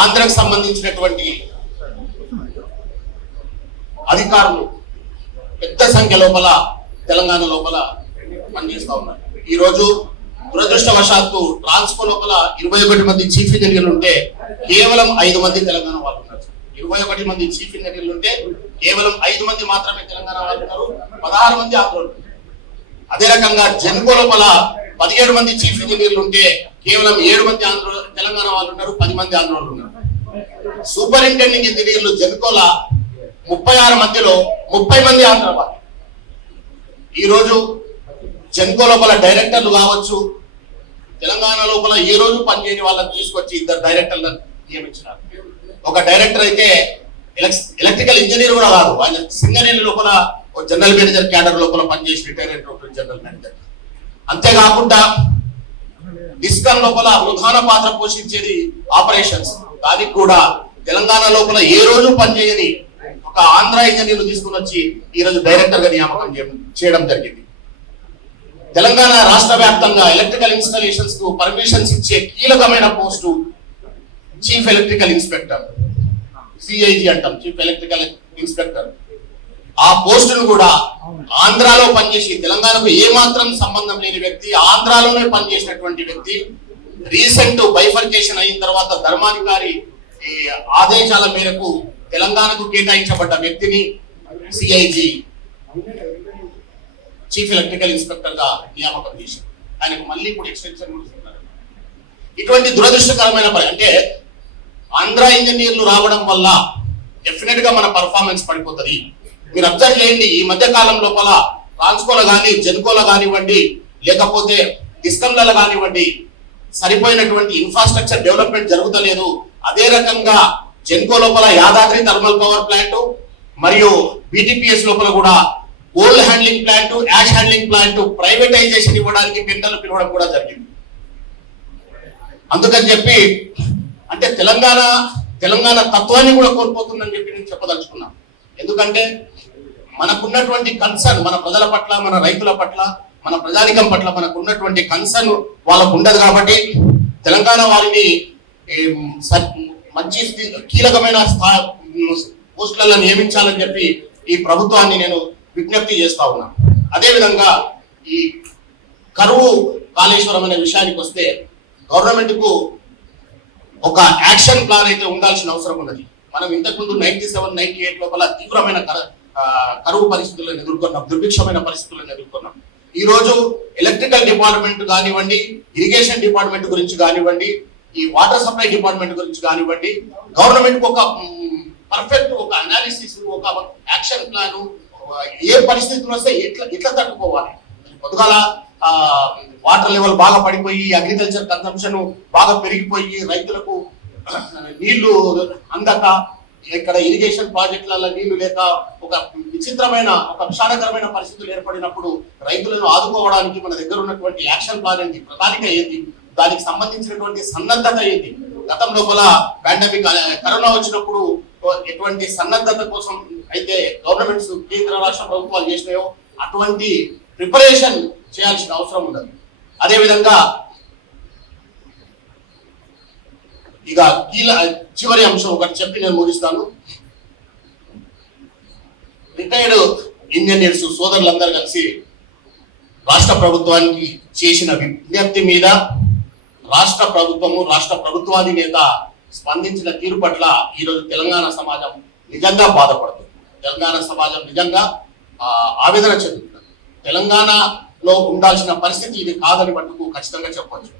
ఆంధ్రకు సంబంధించినటువంటి అధికారులు పెద్ద సంఖ్య లోపల తెలంగాణ లోపల పనిచేస్తా ఉన్నారు. ఈ రోజు దురదృష్టవశాత్తు ట్రాన్స్కో లోపల 21 మంది చీఫ్ ఇంజనీర్లు ఉంటే కేవలం 5 మంది తెలంగాణ వాళ్ళు ఉన్నారు. 21 మంది చీఫ్ ఇంజనీర్లు ఉంటే కేవలం 5 మంది మాత్రమే తెలంగాణ వాళ్ళు ఉన్నారు, 16 మంది ఆంధ్రోలు. అదే రకంగా జెన్కో లోపల 17 మంది చీఫ్ ఇంజనీర్లు ఉంటే కేవలం 7 మంది తెలంగాణ వాళ్ళు ఉన్నారు, 10 మంది ఆంధ్రోలు ఉన్నారు. సూపరింటెండింగ్ ఇంజనీర్లు జెన్కోల 36 మందిలో 30 మంది ఆంధ్ర వాళ్ళు. ఈ రోజు జెన్కో లోపల డైరెక్టర్లు కావచ్చు, తెలంగాణ లోపల ఏ రోజు పనిచేయని వాళ్ళని తీసుకొచ్చి 2 డైరెక్టర్లను నియమించినారు. ఒక డైరెక్టర్ అయితే ఎలక్ట్రికల్ ఇంజనీర్ కూడా కాదు, ఆయన సింగరేణి లోపల జనరల్ మేనేజర్ క్యాడర్ లోపల పనిచేసి రిటైర్ అయినటువంటి జనరల్ మేనేజర్. అంతేకాకుండా డిస్కమ్ లోపల ప్రధాన పాత్ర పోషించేది ఆపరేషన్స్, దానికి కూడా తెలంగాణ లోపల ఏ రోజు పనిచేయని ఒక ఆంధ్ర ఇంజనీర్ తీసుకుని వచ్చి ఈ రోజు డైరెక్టర్ గా నియామకం చేయడం జరిగింది. తెలంగాణ రాష్ట్ర వ్యాప్తంగా ఎలక్ట్రికల్ ఇన్స్టాలేషన్స్ కు పర్మిషన్స్ ఇచ్చే కీలకమైన post chief electrical inspector, CIG అంటాం, చీఫ్ ఎలక్ట్రికల్ ఇన్స్పెక్టర్. ఆ పోస్టును కూడా ఆంధ్రాలో పనిచేసి తెలంగాణకు ఏమాత్రం సంబంధం లేని వ్యక్తి, ఆంధ్రాలోనే పనిచేసినటువంటి వ్యక్తి, రీసెంట్ బైఫర్కేషన్ అయిన తర్వాత ధర్మాధికారి ఆదేశాల మేరకు తెలంగాణకు కేటాయించబడ్డ వ్యక్తిని సిఐజి చీఫ్ ఎలక్ట్రికల్ ఇన్స్పెక్టర్ గా నియామకం చేశారు. ఆయనకు మళ్ళీ ఇప్పుడు ఎక్స్టెన్షన్ కూడా ఇస్తున్నారు. ఇటువంటి దురదృష్టకరమైన అంటే ఆంధ్ర ఇంజనీర్లు రావడం వల్ల డెఫినెట్ గా మన పర్ఫార్మెన్స్ పడిపోతుంది. మీరు అబ్జర్వ్ చేయండి, ఈ మధ్య కాలం లోపల ట్రాన్స్కోలో కానీ జెన్కోలో కానివ్వండి, లేకపోతే డిస్కమ్లలో కానివ్వండి, సరిపోయినటువంటి ఇన్ఫ్రాస్ట్రక్చర్ డెవలప్మెంట్ జరుగుతలేదు. అదే రకంగా జెన్కో లోపల యాదాద్రి థర్మల్ పవర్ ప్లాంట్ మరియు బీటీపీఎస్ లోపల కూడా coal handling plant, ash handling plant privatisation ఇవ్వడానికి టెండర్లు పిలవడం కూడా జరిగింది. అందుకని చెప్పి అంటే తెలంగాణ తత్వాన్ని కూడా కోల్పోతుందని చెప్పి నేను చెప్పదలుచుకున్నాను. ఎందుకంటే మనకున్నటువంటి కన్సర్న్ మన ప్రజల పట్ల, మన రైతుల పట్ల, మన ప్రజానికం పట్ల మనకున్నటువంటి కన్సర్న్ వాళ్ళకు ఉండదు. కాబట్టి తెలంగాణ వారిని మంచి కీలకమైన పోస్టులలో నియమించాలని చెప్పి ఈ ప్రభుత్వాన్ని నేను విజ్ఞప్తి చేస్తా ఉన్నాను. అదేవిధంగా ఈ కరువు కాళేశ్వరం అనే విషయానికి వస్తే గవర్నమెంట్ కు ఒక యాక్షన్ ప్లాన్ అయితే ఉండాల్సిన అవసరం ఉన్నది. మనం ఇంతకుముందు 97, 98 లోపల తీవ్రమైన కరువు పరిస్థితులను ఎదుర్కొన్నాం, దుర్భిక్షమైన పరిస్థితులను ఎదుర్కొన్నాం. ఈ రోజు ఎలక్ట్రికల్ డిపార్ట్మెంట్ కానివ్వండి, ఇరిగేషన్ డిపార్ట్మెంట్ గురించి కానివ్వండి, ఈ వాటర్ సప్లై డిపార్ట్మెంట్ గురించి కానివ్వండి, గవర్నమెంట్ ఒక పర్ఫెక్ట్ ఒక అనాలిసిస్, ఒక యాక్షన్ ప్లాన్, ఏ పరిస్థితులు వస్తే ఎట్లా తట్టుకోవాలి. పొద్దుగాల వాటర్ లెవెల్ బాగా పడిపోయి అగ్రికల్చర్ కన్సంప్షన్ బాగా పెరిగిపోయి రైతులకు నీళ్లు అందక, ఇక్కడ ఇరిగేషన్ ప్రాజెక్టులలో నీళ్లు లేక ఒక విచిత్రమైన, ఒక విషాదకరమైన పరిస్థితులు ఏర్పడినప్పుడు రైతులను ఆదుకోవడానికి మన దగ్గర ఉన్నటువంటి యాక్షన్ ప్లాన్ ఏంటి, ప్రణాళిక ఏంటి, దానికి సంబంధించినటువంటి సన్నద్ధత ఏంటి, గతం లోపల పాండమిక్ కరోనా వచ్చినప్పుడు ఎటువంటి సన్నద్ధత కోసం అయితే గవర్నమెంట్స్ కేంద్ర రాష్ట్ర ప్రభుత్వాలు చేసినాయో అటువంటి ప్రిపరేషన్ చేయాల్సిన అవసరం ఉన్నది. అదేవిధంగా ఇక చివరి అంశం ఒకటి చెప్పి నేను ముగిస్తాను. రిటైర్డ్ ఇంజనీర్స్ సోదరులందరూ కలిసి రాష్ట్ర ప్రభుత్వానికి చేసిన విజ్ఞప్తి మీద రాష్ట్ర ప్రభుత్వము, రాష్ట్ర ప్రభుత్వాధినేత స్పందించిన తీరు పట్ల ఈరోజు తెలంగాణ సమాజం నిజంగా బాధపడుతుంది. తెలంగాణ సమాజం నిజంగా ఆవేదన చెందుతుంది. తెలంగాణలో ఉండాల్సిన పరిస్థితి ఇది కాదని మటుకు ఖచ్చితంగా చెప్పవచ్చు.